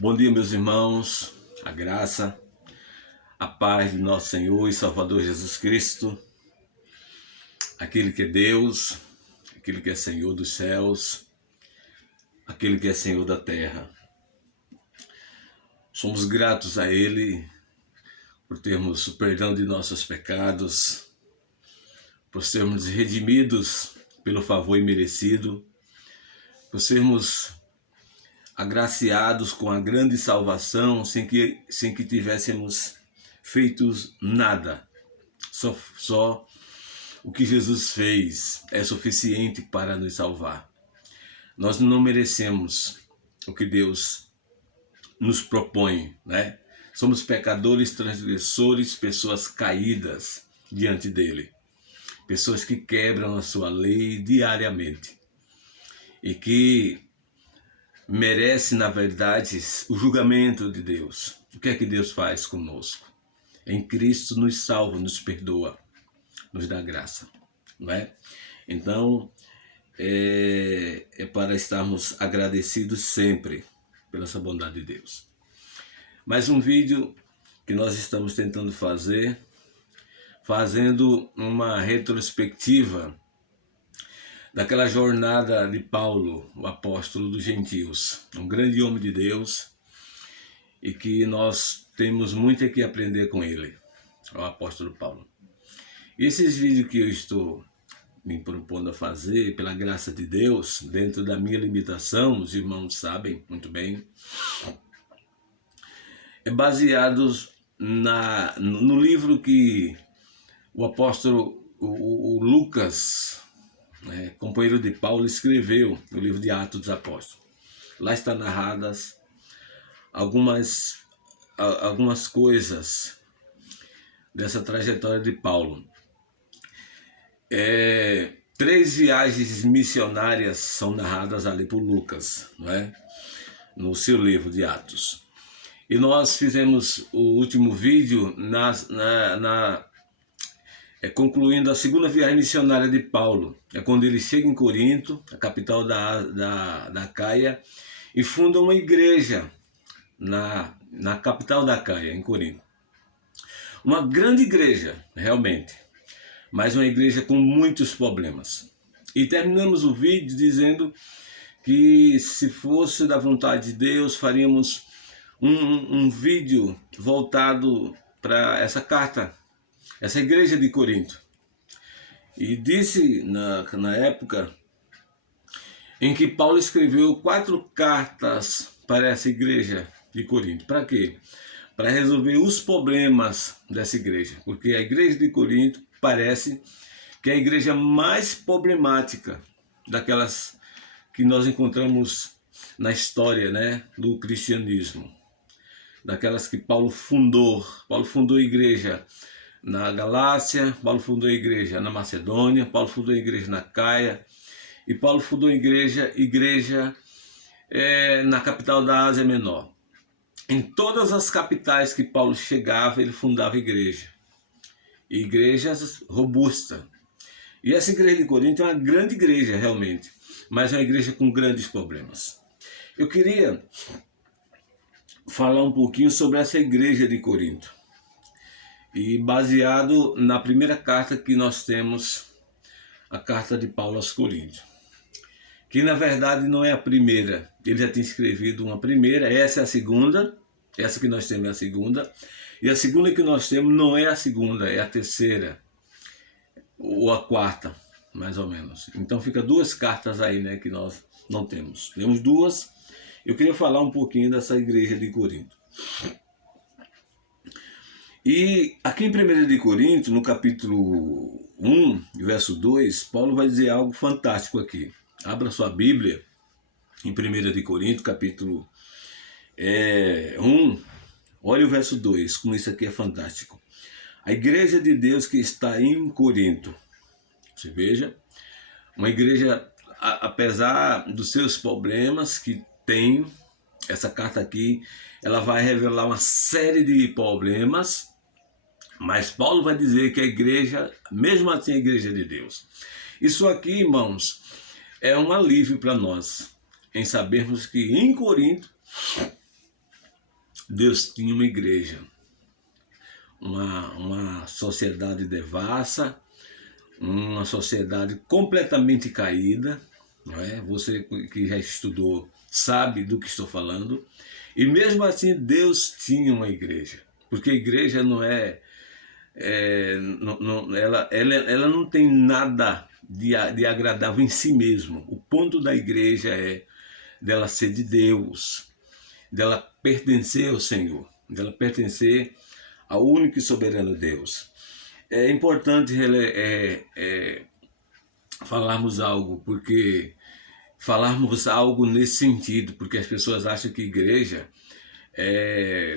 Bom dia, meus irmãos, a graça, a paz de nosso Senhor e Salvador Jesus Cristo, aquele que é Deus, aquele que é Senhor dos céus, aquele que é Senhor da terra. Somos gratos a Ele por termos o perdão de nossos pecados, por sermos redimidos pelo favor imerecido, por sermos agraciados com a grande salvação sem que tivéssemos feito nada. Só o que Jesus fez é suficiente para nos salvar. Nós não merecemos o que Deus nos propõe, né? Somos pecadores, transgressores, pessoas caídas diante dele. Pessoas que quebram a sua lei diariamente e que merece, na verdade, o julgamento de Deus. O que é que Deus faz conosco? Em Cristo nos salva, nos perdoa, nos dá graça, não é? Então, é para estarmos agradecidos sempre pela essa bondade de Deus. Mais um vídeo que nós estamos tentando fazendo uma retrospectiva daquela jornada de Paulo, o apóstolo dos gentios, um grande homem de Deus e que nós temos muito que aprender com ele, o apóstolo Paulo. E esses vídeos que eu estou me propondo a fazer, pela graça de Deus, dentro da minha limitação, os irmãos sabem muito bem, é baseado no livro que o apóstolo o Lucas, companheiro de Paulo, escreveu, no livro de Atos dos Apóstolos. Lá estão narradas algumas coisas dessa trajetória de Paulo. 3 viagens missionárias são narradas ali por Lucas, não é? No seu livro de Atos. E nós fizemos o último vídeo concluindo a segunda viagem missionária de Paulo. É quando ele chega em Corinto, a capital da Acaia, e funda uma igreja na capital da Acaia, em Corinto. Uma grande igreja, realmente, mas uma igreja com muitos problemas. E terminamos o vídeo dizendo que, se fosse da vontade de Deus, faríamos um vídeo voltado para essa carta, essa igreja de Corinto. E disse na época em que Paulo escreveu 4 cartas para essa igreja de Corinto. Para quê? Para resolver os problemas dessa igreja. Porque a igreja de Corinto parece que é a igreja mais problemática daquelas que nós encontramos na história, né, do cristianismo. Daquelas que Paulo fundou. Paulo fundou a igreja na Galácia, Paulo fundou a igreja na Macedônia, Paulo fundou a igreja na Caia, e Paulo fundou a igreja na capital da Ásia Menor. Em todas as capitais que Paulo chegava, ele fundava igreja. Igrejas robustas. E essa igreja de Corinto é uma grande igreja, realmente, mas é uma igreja com grandes problemas. Eu queria falar um pouquinho sobre essa igreja de Corinto. E baseado na primeira carta que nós temos, a carta de Paulo aos Coríntios. Que na verdade não é a primeira, ele já tinha escrevido uma primeira, essa é a segunda, essa que nós temos é a segunda, e a segunda que nós temos não é a segunda, é a terceira, ou a quarta, mais ou menos. Então fica 2 cartas aí, né, que nós não temos. Temos 2, eu queria falar um pouquinho dessa igreja de Corinto. E aqui em 1 de Coríntios, no capítulo 1, verso 2, Paulo vai dizer algo fantástico aqui. Abra sua Bíblia em 1 de Coríntios, capítulo 1, olha o verso 2, como isso aqui é fantástico. A igreja de Deus que está em Corinto. Você veja, uma igreja, apesar dos seus problemas que tem, essa carta aqui, ela vai revelar uma série de problemas, mas Paulo vai dizer que a igreja, mesmo assim, é a igreja de Deus. Isso aqui, irmãos, é um alívio para nós, em sabermos que em Corinto Deus tinha uma igreja, uma sociedade devassa, uma sociedade completamente caída, não é? Você que já estudou sabe do que estou falando. E mesmo assim Deus tinha uma igreja, porque a igreja não é, ela não tem nada de agradável em si mesmo. O ponto da igreja é dela ser de Deus, dela pertencer ao Senhor, dela pertencer ao único e soberano Deus. É importante falarmos algo, porque falarmos algo nesse sentido, porque as pessoas acham que igreja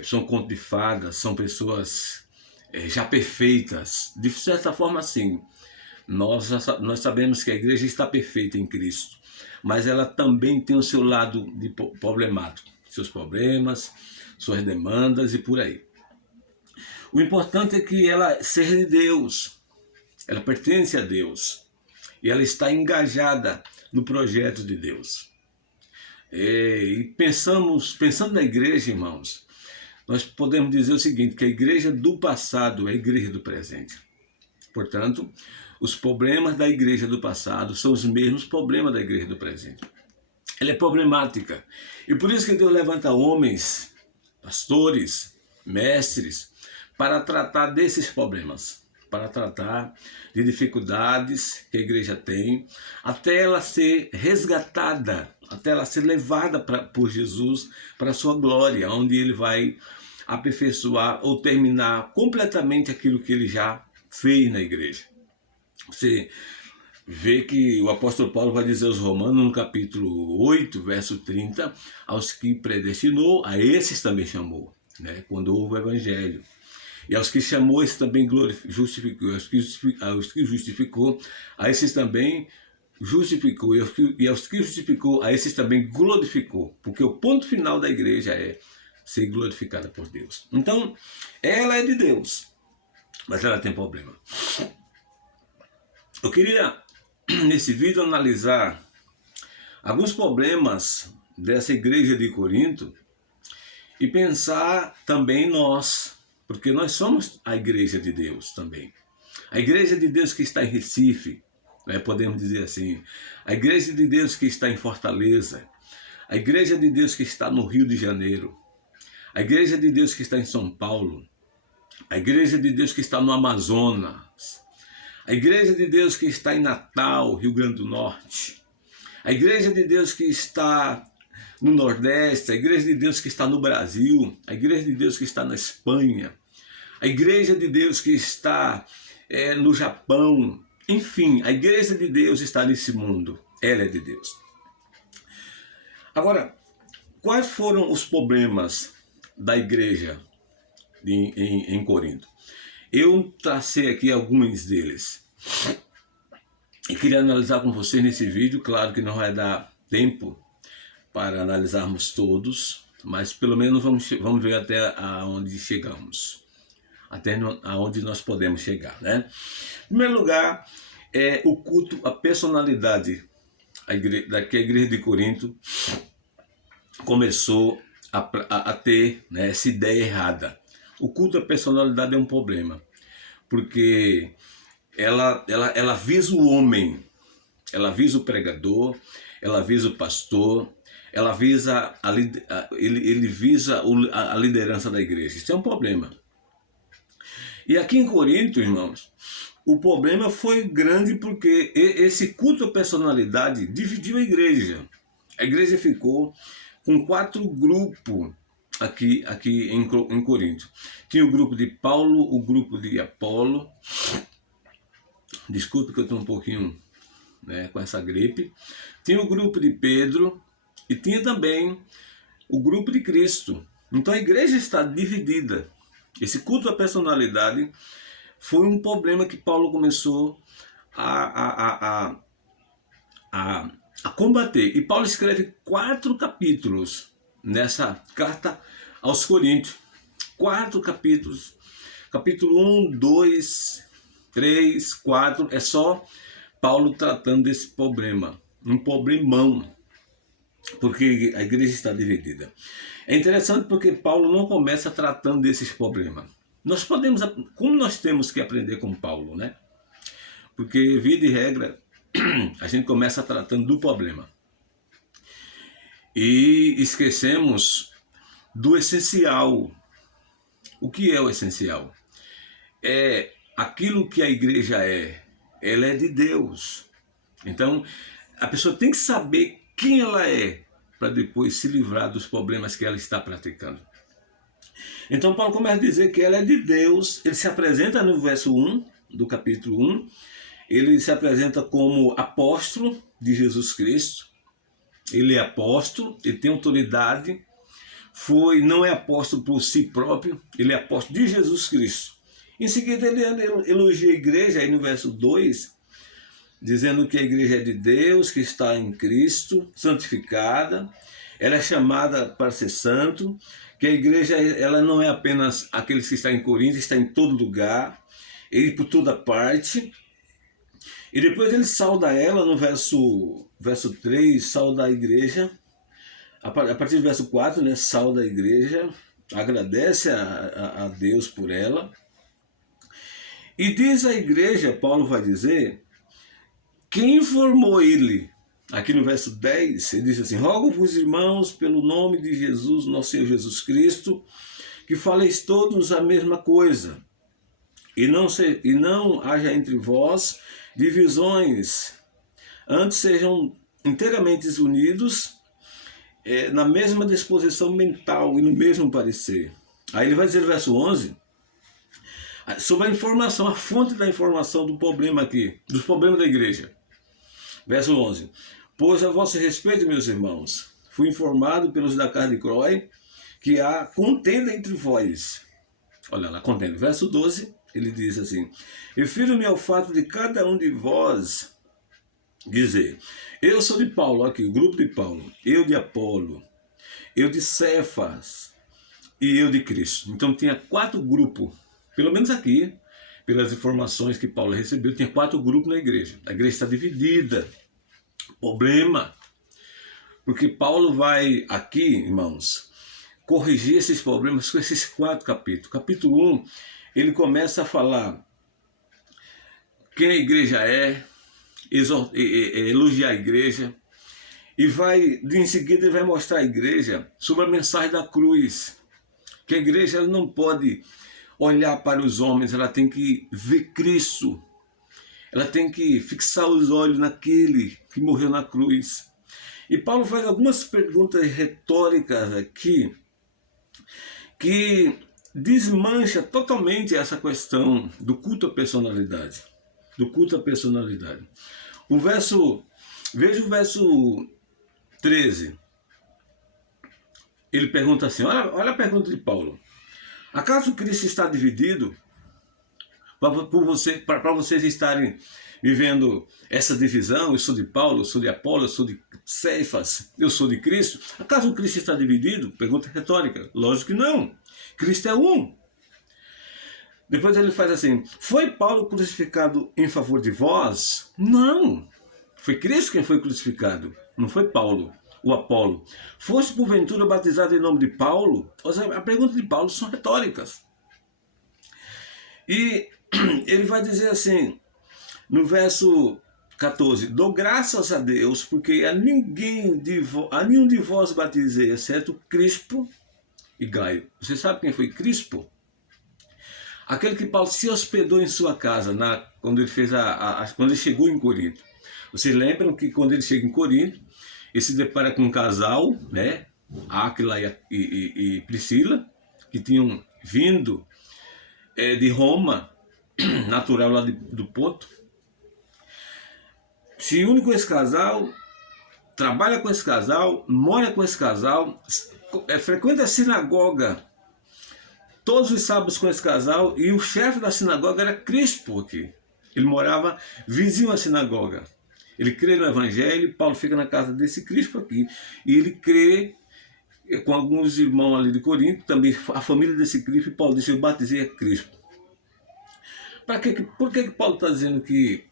são conto de fadas, são pessoas já perfeitas. De certa forma, sim. Nós sabemos que a igreja está perfeita em Cristo, mas ela também tem o seu lado de problemático, seus problemas, suas demandas e por aí. O importante é que ela seja de Deus, ela pertence a Deus e ela está engajada no projeto de Deus. E pensando na igreja, irmãos, nós podemos dizer o seguinte, que a igreja do passado é a igreja do presente. Portanto, os problemas da igreja do passado são os mesmos problemas da igreja do presente. Ela é problemática. E por isso que Deus levanta homens, pastores, mestres, para tratar desses problemas, para tratar de dificuldades que a igreja tem, até ela ser resgatada, até ela ser levada por Jesus para a sua glória, onde ele vai aperfeiçoar ou terminar completamente aquilo que ele já fez na igreja. Você vê que o apóstolo Paulo vai dizer aos Romanos, no capítulo 8, verso 30, aos que predestinou, a esses também chamou, né? Quando houve o evangelho. E aos que chamou, esses também justificou. Aos que justificou, a esses também justificou. E aos que justificou, a esses também glorificou. Porque o ponto final da igreja é ser glorificada por Deus. Então, ela é de Deus, mas ela tem problema. Eu queria, nesse vídeo, analisar alguns problemas dessa igreja de Corinto e pensar também nós, porque nós somos a igreja de Deus também. A igreja de Deus que está em Recife, podemos dizer assim, a igreja de Deus que está em Fortaleza, a igreja de Deus que está no Rio de Janeiro, a igreja de Deus que está em São Paulo, a igreja de Deus que está no Amazonas, a igreja de Deus que está em Natal, Rio Grande do Norte, a igreja de Deus que está no Nordeste, a igreja de Deus que está no Brasil, a igreja de Deus que está na Espanha, a igreja de Deus que está no Japão, enfim, a igreja de Deus está nesse mundo, ela é de Deus. Agora, quais foram os problemas da igreja em Corinto? Eu tracei aqui alguns deles e queria analisar com vocês nesse vídeo. Claro que não vai dar tempo para analisarmos todos, mas pelo menos vamos ver até aonde chegamos, até aonde nós podemos chegar, né? Em primeiro lugar, o culto à personalidade que a igreja de Corinto começou a ter, né, essa ideia errada. O culto à personalidade é um problema, porque ela visa o homem, ela visa o pregador, ela visa o pastor, ela visa ele visa a liderança da igreja. Isso é um problema. E aqui em Corinto, irmãos, o problema foi grande porque esse culto à personalidade dividiu a igreja. A igreja ficou com 4 grupos aqui em Corinto. Tinha o grupo de Paulo, o grupo de Apolo. Desculpe que eu estou um pouquinho, com essa gripe. Tinha o grupo de Pedro e tinha também o grupo de Cristo. Então a igreja está dividida. Esse culto à personalidade foi um problema que Paulo começou a combater. E Paulo escreve 4 capítulos nessa carta aos Coríntios. 4 capítulos. Capítulo 1, 2, 3, 4. É só Paulo tratando desse problema. Um problemão. porque a igreja está dividida. É interessante porque Paulo não começa tratando desses problemas. Nós podemos, como nós temos que aprender com Paulo, né? Porque, via de regra, a gente começa tratando do problema. E esquecemos do essencial. O que é o essencial? É aquilo que a igreja é. Ela é de Deus. Então, a pessoa tem que saber quem ela é para depois se livrar dos problemas que ela está praticando. Então, Paulo começa a dizer que ela é de Deus. Ele se apresenta no verso 1 do capítulo 1. Ele se apresenta como apóstolo de Jesus Cristo. Ele é apóstolo, ele tem autoridade. Não é apóstolo por si próprio, ele é apóstolo de Jesus Cristo. Em seguida, ele elogia a igreja, aí no verso 2, dizendo que a igreja é de Deus, que está em Cristo, santificada. Ela é chamada para ser santo, que a igreja ela não é apenas aqueles que estão em Corinto, está em todo lugar, ele por toda parte. E depois ele sauda ela no verso 3, sauda a igreja. A partir do verso 4, né, sauda a igreja, agradece a Deus por ela. E diz a igreja, Paulo vai dizer, quem informou ele? Aqui no verso 10, ele diz assim: rogo-vos, irmãos, pelo nome de Jesus, nosso Senhor Jesus Cristo, que faleis todos a mesma coisa, e não haja entre vós divisões, antes sejam inteiramente unidos na mesma disposição mental e no mesmo parecer. Aí ele vai dizer no verso 11, sobre a informação, a fonte da informação do problema aqui, dos problemas da igreja. Verso 11, pois a vosso respeito, meus irmãos, fui informado pelos da casa de Crói que há contenda entre vós. Olha lá, contenda. Verso 12, ele diz assim: refiro-me ao fato de cada um de vós dizer, eu sou de Paulo, aqui o grupo de Paulo, eu de Apolo, eu de Cefas e eu de Cristo. Então tinha 4 grupos, pelo menos aqui, pelas informações que Paulo recebeu, tinha 4 grupos na igreja. A igreja está dividida. Problema, porque Paulo vai aqui, irmãos, corrigir esses problemas com esses 4 capítulos. Capítulo 1, ele começa a falar quem a igreja é, elogiar a igreja, e em seguida ele vai mostrar à igreja sobre a mensagem da cruz, que a igreja ela não pode olhar para os homens, ela tem que ver Cristo, ela tem que fixar os olhos naquele que morreu na cruz. E Paulo faz algumas perguntas retóricas aqui, que desmancha totalmente essa questão do culto à personalidade. Veja o verso 13. Ele pergunta assim, olha a pergunta de Paulo. Acaso Cristo está dividido para vocês estarem vivendo essa divisão? Eu sou de Paulo, eu sou de Apolo, eu sou de Cefas, eu sou de Cristo. Acaso Cristo está dividido? Pergunta retórica. Lógico que não. Cristo é um. Depois ele faz assim, foi Paulo crucificado em favor de vós? Não. Foi Cristo quem foi crucificado, não foi Paulo, o Apolo. Foste porventura batizado em nome de Paulo? Ou seja, a pergunta de Paulo são retóricas. E ele vai dizer assim, no verso 14, dou graças a Deus, porque a nenhum de vós batizei, exceto Crispo e Gaio. Você sabe quem foi Crispo? Aquele que Paulo se hospedou em sua casa quando ele chegou em Corinto. Vocês lembram que quando ele chega em Corinto, ele se depara com um casal, né? Áquila e Priscila, que tinham vindo de Roma, natural lá do Ponto. Se une com esse casal, trabalha com esse casal, mora com esse casal, frequenta a sinagoga todos os sábados com esse casal, e o chefe da sinagoga era Crispo aqui. Ele morava vizinho à sinagoga. Ele crê no evangelho, Paulo fica na casa desse Crispo aqui. E ele crê com alguns irmãos ali de Corinto, também a família desse Crispo, e Paulo disse, eu batizei a Crispo. Por que Paulo está dizendo que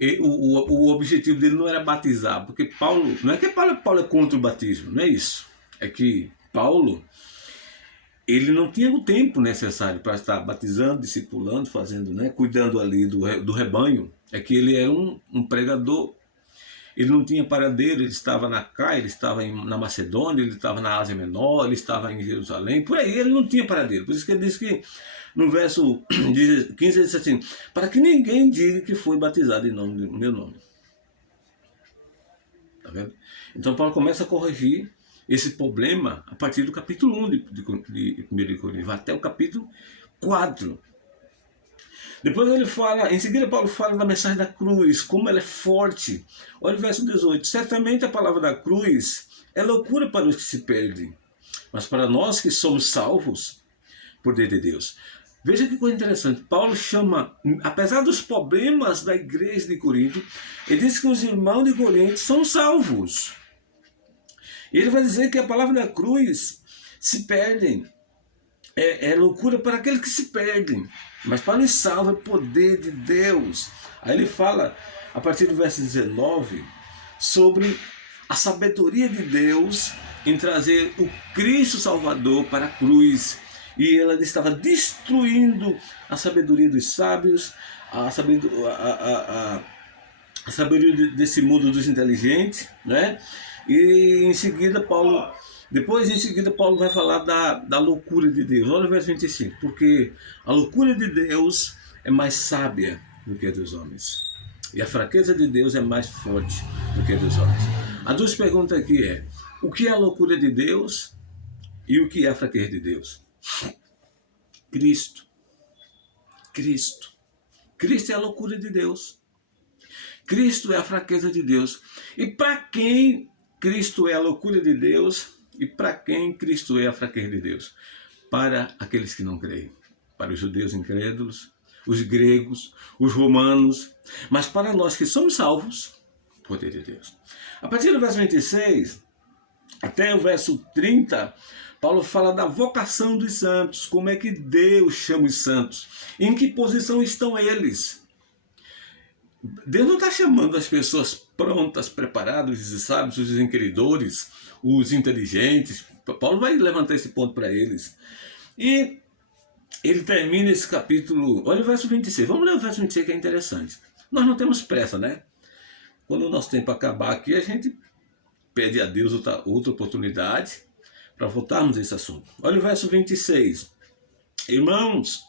E o objetivo dele não era batizar, porque Paulo, não é que Paulo é contra o batismo, não é isso. É que Paulo, ele não tinha o tempo necessário para estar batizando, discipulando, fazendo, né, cuidando ali do rebanho. É que ele era um pregador. Ele não tinha paradeiro, ele estava na Caia, ele estava na Macedônia, ele estava na Ásia Menor, ele estava em Jerusalém, por aí ele não tinha paradeiro. Por isso que ele diz que no verso 15 ele diz assim: para que ninguém diga que foi batizado em nome do meu nome. Tá vendo? Então Paulo começa a corrigir esse problema a partir do capítulo 1 de 1 Coríntios, até o capítulo 4. Depois ele fala, em seguida Paulo fala da mensagem da cruz, como ela é forte. Olha o verso 18. Certamente a palavra da cruz é loucura para os que se perdem, mas para nós que somos salvos, poder de Deus. Veja que coisa interessante. Paulo chama, apesar dos problemas da igreja de Corinto, ele diz que os irmãos de Corinto são salvos. E ele vai dizer que a palavra da cruz se perdem. É loucura para aqueles que se perdem, mas para os salvos é poder de Deus. Aí ele fala, a partir do verso 19, sobre a sabedoria de Deus em trazer o Cristo Salvador para a cruz. E ela estava destruindo a sabedoria dos sábios, a sabedoria desse mundo dos inteligentes, né? E em seguida Paulo vai falar da loucura de Deus. Olha o verso 25. Porque a loucura de Deus é mais sábia do que a dos homens, e a fraqueza de Deus é mais forte do que a dos homens. As duas perguntas aqui é: o que é a loucura de Deus e o que é a fraqueza de Deus? Cristo. Cristo é a loucura de Deus. Cristo é a fraqueza de Deus. E para quem Cristo é a loucura de Deus e para quem Cristo é a fraqueza de Deus? Para aqueles que não creem. Para os judeus incrédulos, os gregos, os romanos. Mas para nós que somos salvos, poder de Deus. A partir do verso 26 até o verso 30, Paulo fala da vocação dos santos. Como é que Deus chama os santos? Em que posição estão eles? Deus não está chamando as pessoas prontas, preparadas, os sábios, os inquiridores, os inteligentes. Paulo vai levantar esse ponto para eles. E ele termina esse capítulo. Olha o verso 26. Vamos ler o verso 26, que é interessante. Nós não temos pressa, né? Quando o nosso tempo acabar aqui, a gente pede a Deus outra oportunidade para voltarmos a esse assunto. Olha o verso 26. Irmãos,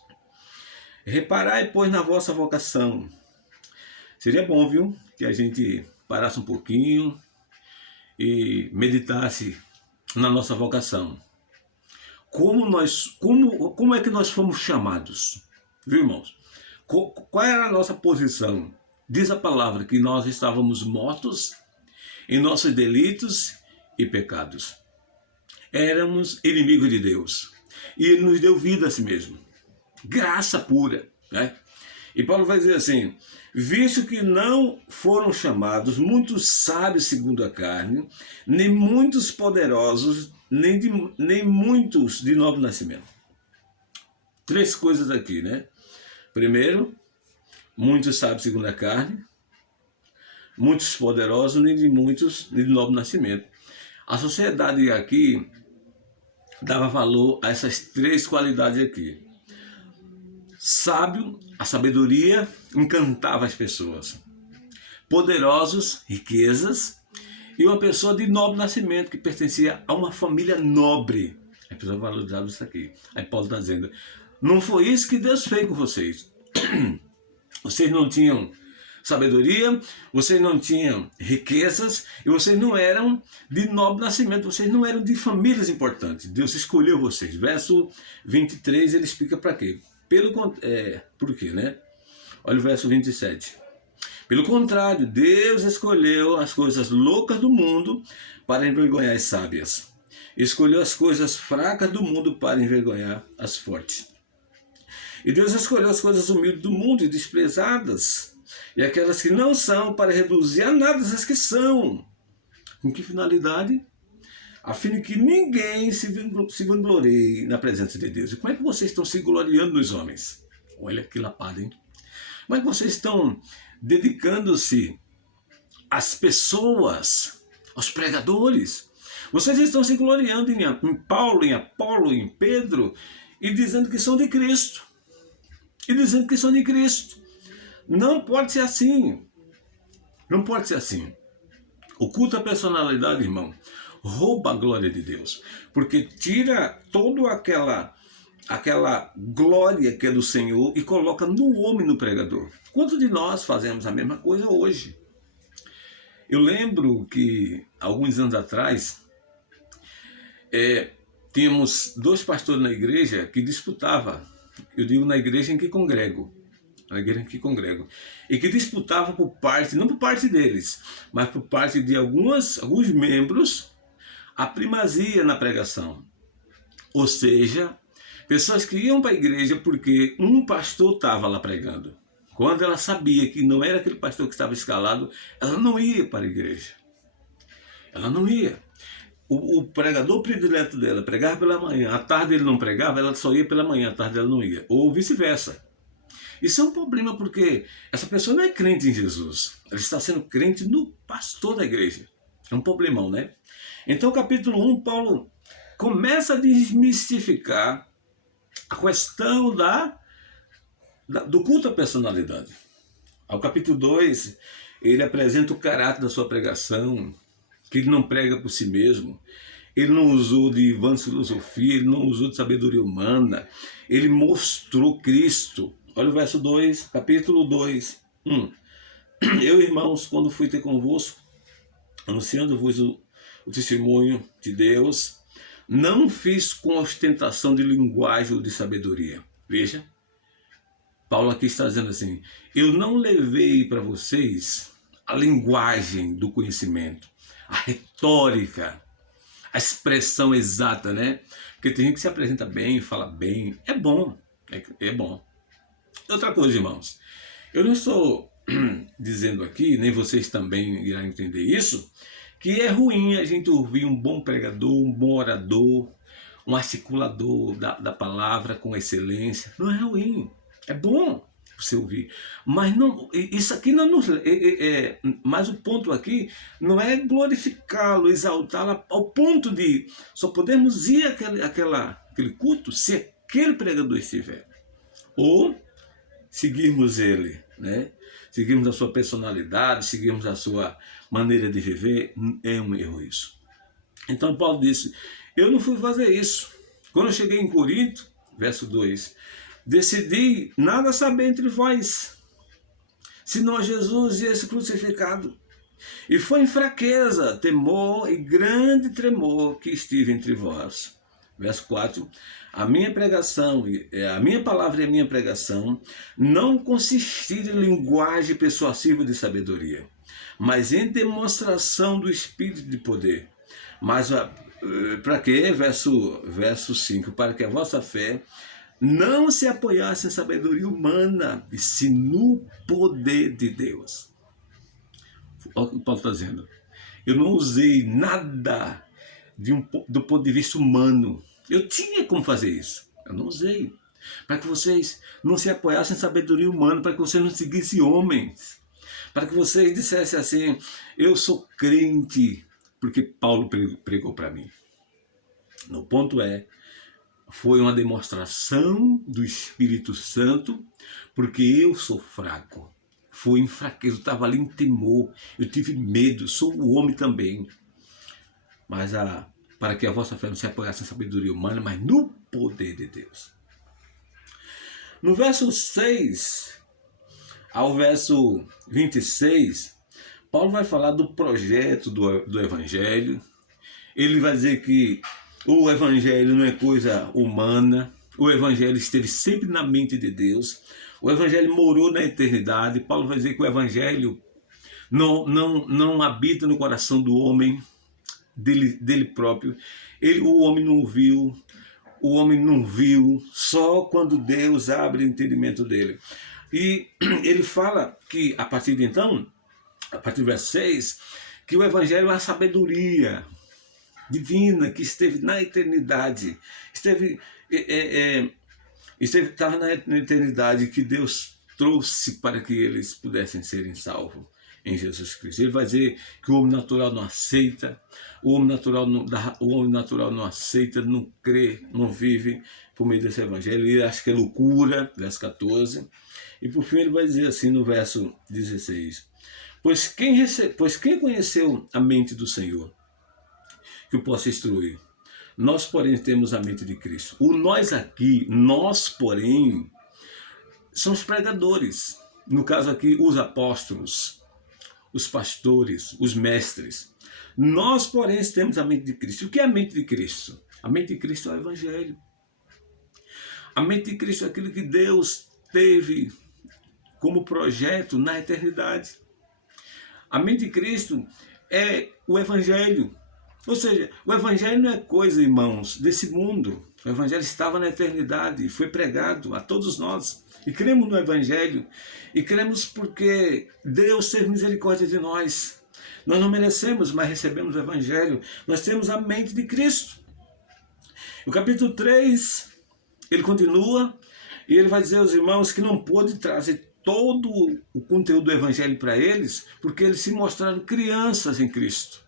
reparai, pois, na vossa vocação. Seria bom, viu, que a gente parasse um pouquinho e meditasse na nossa vocação. Como é que nós fomos chamados? Viu, irmãos? Qual era a nossa posição? Diz a palavra que nós estávamos mortos em nossos delitos e pecados. Éramos inimigos de Deus. E Ele nos deu vida a si mesmo. Graça pura, né? E Paulo vai dizer assim: visto que não foram chamados muitos sábios segundo a carne, nem muitos poderosos, nem muitos de nobre nascimento. Três coisas aqui, né? Primeiro, muitos sábios segundo a carne, muitos poderosos, nem de nobre nascimento. A sociedade aqui dava valor a essas três qualidades aqui. Sábio, a sabedoria encantava as pessoas. Poderosos, riquezas. E uma pessoa de nobre nascimento, que pertencia a uma família nobre. A pessoa valorizava isso aqui. Aí Paulo está dizendo: não foi isso que Deus fez com vocês. Vocês não tinham sabedoria, vocês não tinham riquezas, e vocês não eram de nobre nascimento, vocês não eram de famílias importantes. Deus escolheu vocês. Verso 23, ele explica para quê. Por quê, né? Olha o verso 27. Pelo contrário, Deus escolheu as coisas loucas do mundo para envergonhar as sábias. Escolheu as coisas fracas do mundo para envergonhar as fortes. E Deus escolheu as coisas humildes do mundo e desprezadas, e aquelas que não são, para reduzir a nada as que são. Com que finalidade? A fim de que ninguém se vanglorie na presença de Deus. E como é que vocês estão se gloriando nos homens? Olha que lapada, hein? Como é que vocês estão dedicando-se às pessoas, aos pregadores. Vocês estão se gloriando em Paulo, em Apolo, em Pedro, e dizendo que são de Cristo. E dizendo que são de Cristo. Não pode ser assim. Não pode ser assim. O culto à personalidade, irmão, rouba a glória de Deus. Porque tira toda aquela glória que é do Senhor e coloca no homem, no pregador. Quantos de nós fazemos a mesma coisa hoje? Eu lembro que, alguns anos atrás, tínhamos 2 pastores na igreja que disputavam. Eu digo na igreja em que congrego. Na igreja em que congrego. E que disputavam por parte, não por parte deles, mas por parte de alguns membros, a primazia na pregação. Ou seja, pessoas que iam para a igreja porque um pastor estava lá pregando. Quando ela sabia que não era aquele pastor que estava escalado, ela não ia para a igreja. Ela não ia. O pregador predileto dela pregava pela manhã, à tarde ele não pregava, ela só ia pela manhã, à tarde ela não ia. Ou vice-versa. Isso é um problema porque essa pessoa não é crente em Jesus. Ela está sendo crente no pastor da igreja. É um problemão, né? Então, capítulo 1, Paulo começa a desmistificar a questão do culto à personalidade. Ao capítulo 2, ele apresenta o caráter da sua pregação, que ele não prega por si mesmo, ele não usou de vã filosofia, ele não usou de sabedoria humana, ele mostrou Cristo. Olha o verso 2, capítulo 2. Eu, irmãos, quando fui ter convosco, anunciando-vos o testemunho de Deus, não fiz com ostentação de linguagem ou de sabedoria. Veja, Paulo aqui está dizendo assim, eu não levei para vocês a linguagem do conhecimento, a retórica, a expressão exata, né? Porque tem gente que se apresenta bem, fala bem, é bom, é bom. Outra coisa, irmãos, eu não estou dizendo aqui, nem vocês também irão entender isso, que é ruim a gente ouvir um bom pregador, um bom orador, um articulador da palavra com excelência. Não é ruim, é bom você ouvir. Mas não, isso aqui não nos... mas o ponto aqui não é glorificá-lo, exaltá-lo ao ponto de só podemos ir aquele culto se aquele pregador estiver. Ou seguirmos ele, né? Seguirmos a sua personalidade, seguirmos a sua maneira de viver, é um erro isso. Então Paulo disse, eu não fui fazer isso. Quando eu cheguei em Corinto, verso 2, decidi nada saber entre vós, senão Jesus e esse crucificado. E foi em fraqueza, temor e grande tremor que estive entre vós. Verso 4, a minha pregação, a minha palavra e a minha pregação não consistiram em linguagem persuasiva de sabedoria, mas em demonstração do Espírito de poder. Mas para quê? Verso 5, para que a vossa fé não se apoiasse em sabedoria humana, e sim no poder de Deus. Olha o que Paulo está dizendo. Eu não usei nada do ponto de vista humano. Eu tinha como fazer isso. Eu não usei. Para que vocês não se apoiassem em sabedoria humana, para que vocês não seguissem homens. Para que vocês dissessem assim, eu sou crente, porque Paulo pregou para mim. O ponto foi uma demonstração do Espírito Santo, porque eu sou fraco. Fui em fraqueza, eu estava ali em temor, eu tive medo, sou um homem também. Mas para que a vossa fé não se apoiasse em sabedoria humana, mas no poder de Deus. No verso 6 ao verso 26, Paulo vai falar do projeto do Evangelho. Ele vai dizer que o Evangelho não é coisa humana, o Evangelho esteve sempre na mente de Deus, o Evangelho morou na eternidade. Paulo vai dizer que o Evangelho não habita no coração do homem, dele próprio. O homem não ouviu, o homem não viu, só quando Deus abre o entendimento dele. E ele fala que, a partir de então, a partir do verso 6, que o Evangelho é a sabedoria divina que esteve na eternidade, estava na eternidade, que Deus trouxe para que eles pudessem serem salvos em Jesus Cristo. Ele vai dizer que o homem natural não aceita, o homem natural não aceita, não crê, não vive por meio desse evangelho. Ele acha que é loucura, verso 14. E por fim ele vai dizer assim no verso 16: Pois quem conheceu a mente do Senhor, que o possa instruir? Nós, porém, temos a mente de Cristo. O nós aqui, nós, porém, são os pregadores. No caso aqui, os apóstolos, os pastores, os mestres. Nós, porém, temos a mente de Cristo. O que é a mente de Cristo? A mente de Cristo é o Evangelho. A mente de Cristo é aquilo que Deus teve como projeto na eternidade. A mente de Cristo é o Evangelho. Ou seja, o Evangelho não é coisa, irmãos, desse mundo. O Evangelho estava na eternidade, foi pregado a todos nós. E cremos no Evangelho. E cremos porque Deus teve misericórdia de nós. Nós não merecemos, mas recebemos o Evangelho. Nós temos a mente de Cristo. O capítulo 3, ele continua e ele vai dizer aos irmãos que não pôde trazer todo o conteúdo do Evangelho para eles, porque eles se mostraram crianças em Cristo.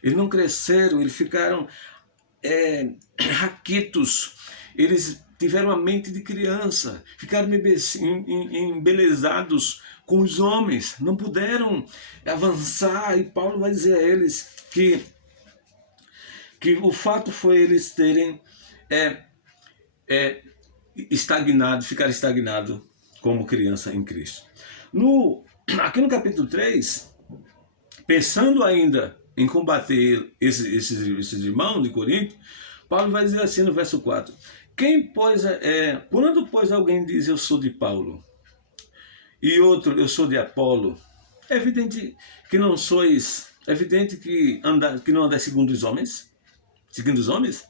Eles não cresceram, eles ficaram raquitos, eles tiveram a mente de criança, ficaram embelezados com os homens, não puderam avançar. E Paulo vai dizer a eles que o fato foi eles terem ficar estagnado como criança em Cristo. Aqui no capítulo 3, pensando ainda em combater esses irmãos de Corinto, Paulo vai dizer assim no verso 4: quando, pois, alguém diz eu sou de Paulo e outro eu sou de Apolo, é evidente que não sois, é evidente que não andais segundo os homens? Seguindo os homens?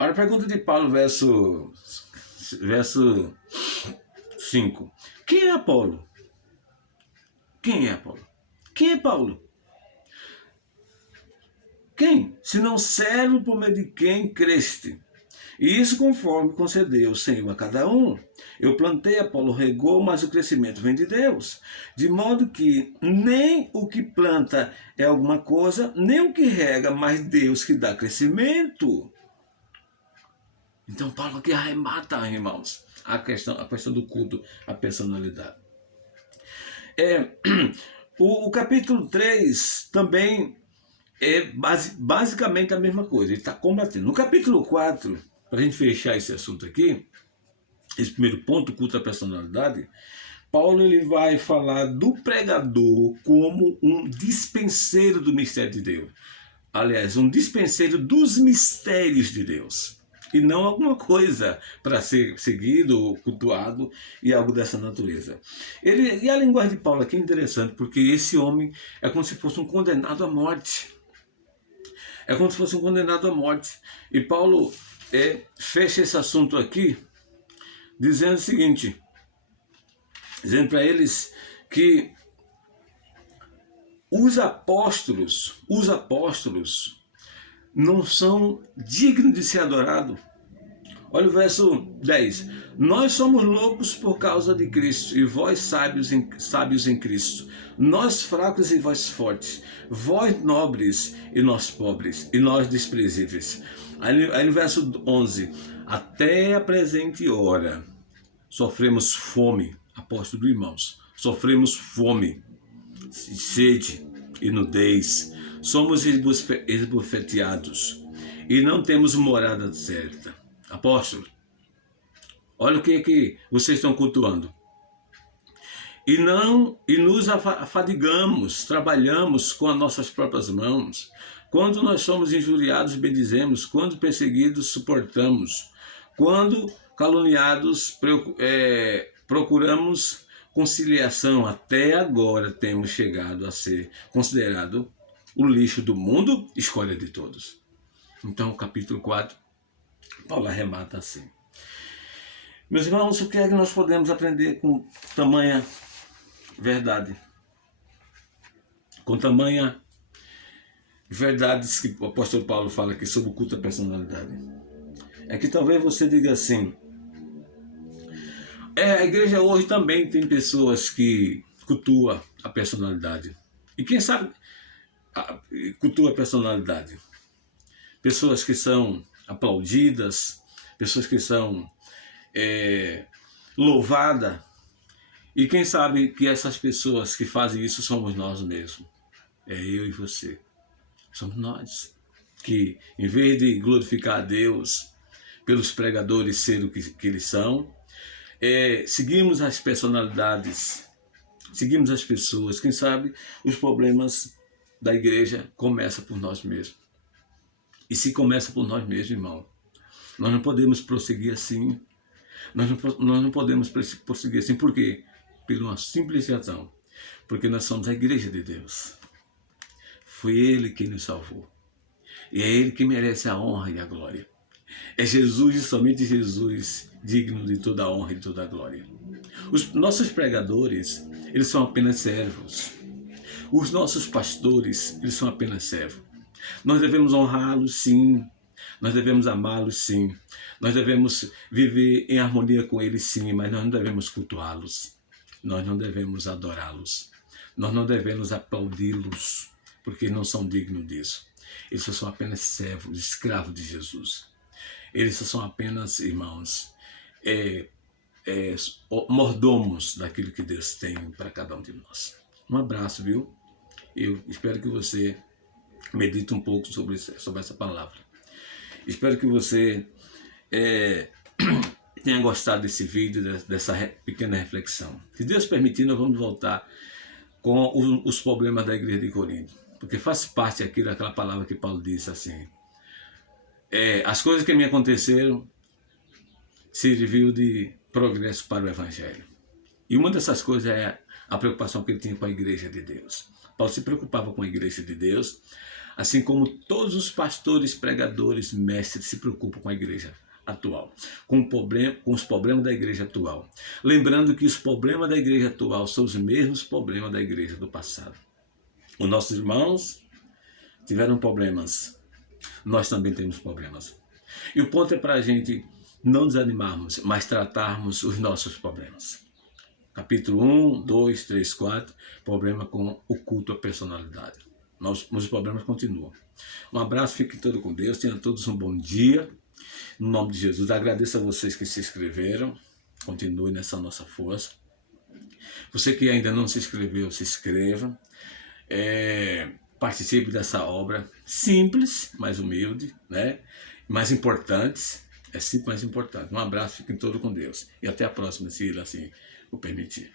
Olha a pergunta de Paulo, verso 5. Quem é Apolo? Quem é Apolo? Quem é Paulo? Quem? Se não servo por meio de quem creste. E isso conforme concedeu o Senhor a cada um. Eu plantei, Apolo regou, mas o crescimento vem de Deus. De modo que nem o que planta é alguma coisa, nem o que rega, mas Deus que dá crescimento. Então Paulo aqui arremata, irmãos, a questão do culto, a personalidade. O capítulo 3 também é basicamente a mesma coisa, ele está combatendo. No capítulo 4, para a gente fechar esse assunto aqui, esse primeiro ponto, culto à personalidade, Paulo ele vai falar do pregador como um dispenseiro do mistério de Deus. Aliás, um dispenseiro dos mistérios de Deus. E não alguma coisa para ser seguido ou cultuado e algo dessa natureza. E a linguagem de Paulo aqui é interessante, porque esse homem é como se fosse um condenado à morte. É como se fosse um condenado à morte. E Paulo fecha esse assunto aqui dizendo o seguinte, dizendo para eles que os apóstolos não são dignos de ser adorados. Olha o verso 10. Nós somos loucos por causa de Cristo, e vós sábios em Cristo. Nós fracos e vós fortes. Vós nobres e nós pobres, e nós desprezíveis. Aí no verso 11. Até a presente hora sofremos fome, apóstolo irmãos, sofremos fome, sede e nudez. Somos esbofeteados e não temos morada certa. Apóstolo, olha o que vocês estão cultuando. E nos afadigamos, trabalhamos com as nossas próprias mãos. Quando nós somos injuriados, bendizemos. Quando perseguidos, suportamos. Quando caluniados, procuramos conciliação. Até agora temos chegado a ser considerado o lixo do mundo, escolha de todos. Então, o capítulo 4, Paulo arremata assim. Meus irmãos, o que é que nós podemos aprender com tamanha verdade? Com tamanha verdades que o apóstolo Paulo fala aqui sobre o culto à personalidade. É que talvez você diga assim: A igreja hoje também tem pessoas que cultuam a personalidade. E quem sabe cultua a personalidade. Pessoas que são aplaudidas, pessoas que são louvadas. E quem sabe que essas pessoas que fazem isso somos nós mesmos. É eu e você. Somos nós. Que em vez de glorificar a Deus pelos pregadores serem o que eles são, seguimos as personalidades, seguimos as pessoas. Quem sabe os problemas da igreja começam por nós mesmos. E se começa por nós mesmos, irmão, nós não podemos prosseguir assim. Nós não podemos prosseguir assim. Por quê? Por uma simples razão. Porque nós somos a igreja de Deus. Foi Ele quem nos salvou. E é Ele que merece a honra e a glória. É Jesus e somente Jesus digno de toda a honra e de toda a glória. Os nossos pregadores, eles são apenas servos. Os nossos pastores, eles são apenas servos. Nós devemos honrá-los, sim. Nós devemos amá-los, sim. Nós devemos viver em harmonia com eles, sim, mas nós não devemos cultuá-los. Nós não devemos adorá-los. Nós não devemos aplaudi-los, porque não são dignos disso. Eles só são apenas servos, escravos de Jesus. Eles só são apenas, irmãos, mordomos daquilo que Deus tem para cada um de nós. Um abraço, viu? Eu espero que você medite um pouco sobre essa palavra. Espero que você tenha gostado desse vídeo, dessa pequena reflexão. Se Deus permitir, nós vamos voltar com os problemas da igreja de Corinto. Porque faz parte aqui daquela palavra que Paulo disse assim: as coisas que me aconteceram serviu de progresso para o Evangelho. E uma dessas coisas é a preocupação que ele tinha com a igreja de Deus. Paulo se preocupava com a igreja de Deus, assim como todos os pastores, pregadores, mestres se preocupam com a igreja atual, com os problemas da igreja atual. Lembrando que os problemas da igreja atual são os mesmos problemas da igreja do passado. Os nossos irmãos tiveram problemas, nós também temos problemas. E o ponto é para a gente não desanimarmos, mas tratarmos os nossos problemas. Capítulo 1, 2, 3, 4, problema com o culto à personalidade. Os problemas continuam. Um abraço, fiquem todos com Deus, tenham todos um bom dia. No nome de Jesus, agradeço a vocês que se inscreveram. Continue nessa nossa força. Você que ainda não se inscreveu, se inscreva. Participe dessa obra simples, mas humilde, né? Mais importante. É simples, mais importante. Um abraço, fiquem todos com Deus. E até a próxima, se Ele assim o permitir.